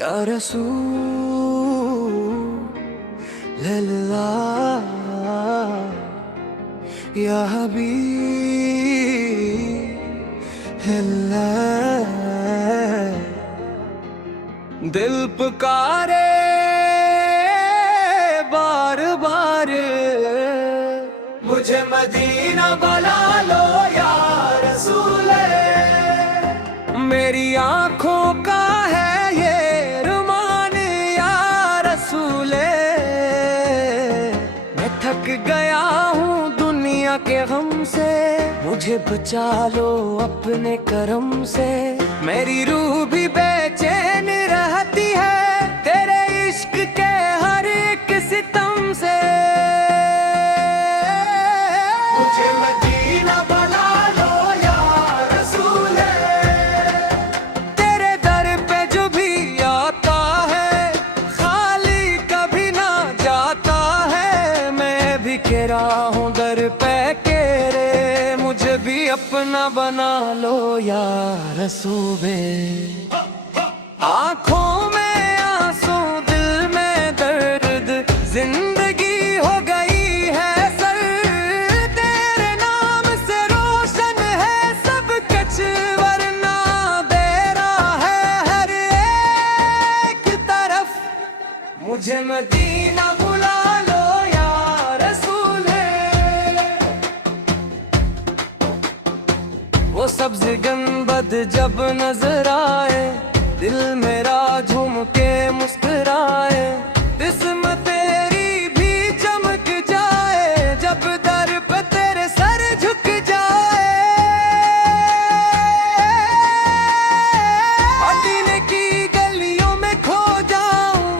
या रसूल अल्लाह या हबीब अल्लाह। दिल पुकारे बार बार मुझे मदीना बुला लो या रसूल। मेरी आंखों का है ये रुमान या रसूल। मैं थक गया हूँ दुनिया के गम से, मुझे बचा लो अपने करम से। मेरी रूह भी बेचैन रहती है तेरे इश्क के हर एक सितम से। मुझे मदीना बुला लो या रसूल। तेरे दर पे जो भी आता है खाली कभी ना जाता है। मैं भी केरा हूँ दर पे केरे, मुझे भी अपना बना लो या रसूल। आँखों में आंसू दिल में दर्द, जिंदगी हो गई है सर। तेरे नाम से रोशन है सब कुछ, वरना अंधेरा है हर एक तरफ। मुझे मदीना बुला लो या रसूल। वो सब्ज गुंबद जब नजर आए, दिल मेरा झूम के मुस्कुराए। किस्मत तेरी भी चमक जाए जब दर पे तेरे सर झुक जाए। मदीने की गलियों में खो जाऊं,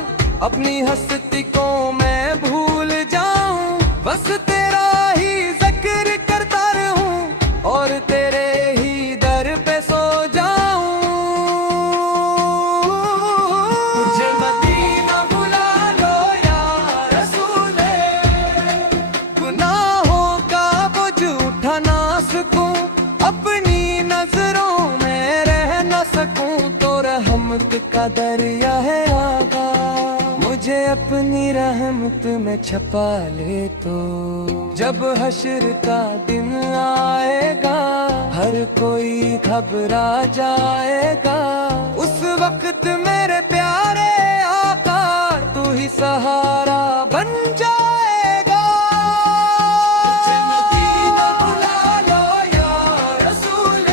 अपनी हस्ती को मैं भूल जाऊं। बस तेरा ही जिक्र करता रहूं और तेरे ही दर पे सो जाऊं। मुझे मदीना बुला लो या रसूल। गुनाहों का बोझ उठा ना सकूं, अपनी नजरों में रह ना सकूं। तो रहमत का दरिया है आगा, मुझे अपनी रहमत में छपा ले। तो जब हश्र का दिन आएगा हर कोई घबरा जाएगा। उस वक्त मेरे प्यारे आका तू ही सहारा बन जाएगा। मुझे मदीना बुला लो या रसूल।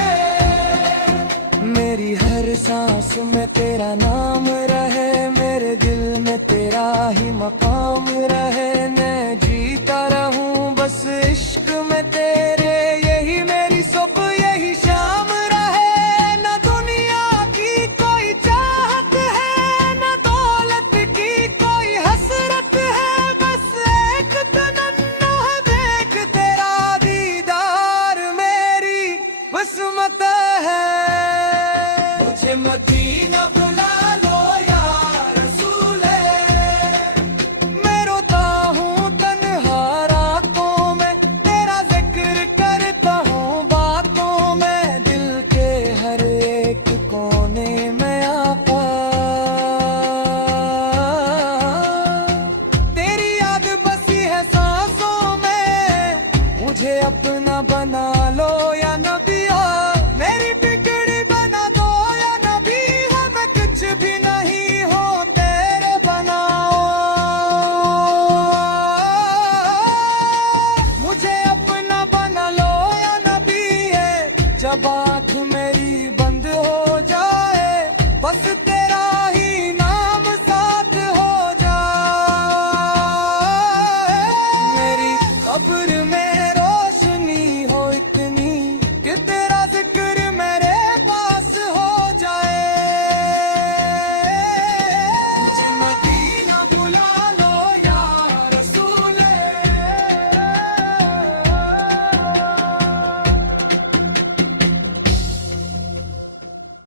मेरी हर सांस में तेरा नाम रहे, मेरे दिल में तेरा ही मकाम रहे। मैं जीता रहूं बस इश्क में तेरे, यही मेरी सुबह यही शाम रहे। न दुनिया की कोई चाहत है, न दौलत की कोई हसरत है। बस एक तमन्ना है देख तेरा दीदार, मेरी किस्मत है। मुझे मदीना बुला लो या रसूल। मैं रोता हूँ तन्हा रातों में, तेरा जिक्र करता हूँ बातों में। दिल के हर एक कोने में आका तेरी याद बसी है सांसों में। मुझे अपना बना लो या नबिया, मेरी बिगड़ी बना दो या नबी है। मैं कुछ भी नहीं हो तेरे बनाओ। मुझे अपना बना लो या नबी है। जब आँख मेरी बंद हो जाए बस तेरा ही नाम साथ हो जाए। मेरी कब्र